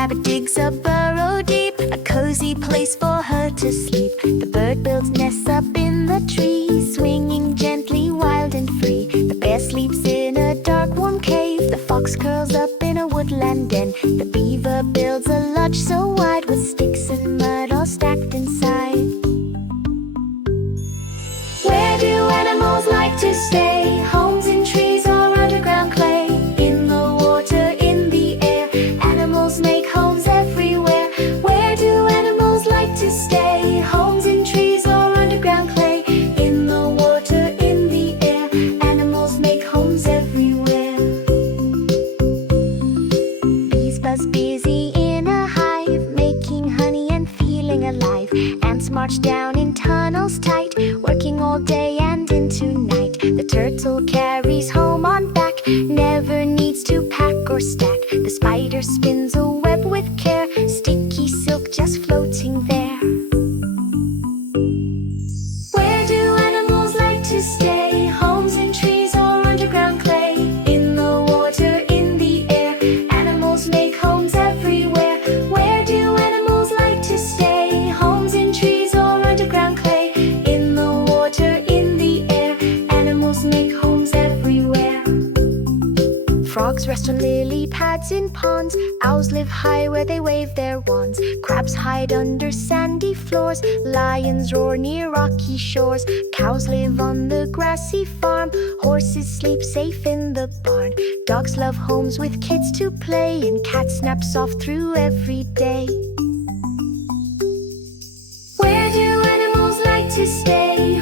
rabbit digs a burrow deep, a cozy place for her to sleep. The bird builds nests up in the tree, swinging gently, wild and free. The bear sleeps in a dark, warm cave. The fox curls up in a woodland den. The beaver builds a lodge so wide, with sticks and mud all stacked inside. Where do animals like to stay? Homes in trees or underground clay? In the water, in the air, animals make homes everywhere. Where do animals like to stay? Homes in trees or underground clay? In the water, in the air, animals make homes everywhere. Bees buzz busy in a hive, making honey and feeling alive. Ants march down in tunnels tight, working all day and into night. The turtle carries home on back, never needs to pack or stack. The spider spins a web with care, sticky silk just floating there. Where do animals like to stay? Homes in trees or underground clay? In the water, in the air, animals make homes everywhere. Where do animals like to stay? Homes in trees or underground clay? In the water, in the air, animals make homes everywhere. Frogs rest on lily pads in ponds. Owls live high where they wave their wands. Crabs hide under sandy floors. Lions roar near rocky shores. Cows live on the grassy farm. Horses sleep safe in the barn. Dogs love homes with kids to play, and cats nap soft through every day. Where do animals like to stay?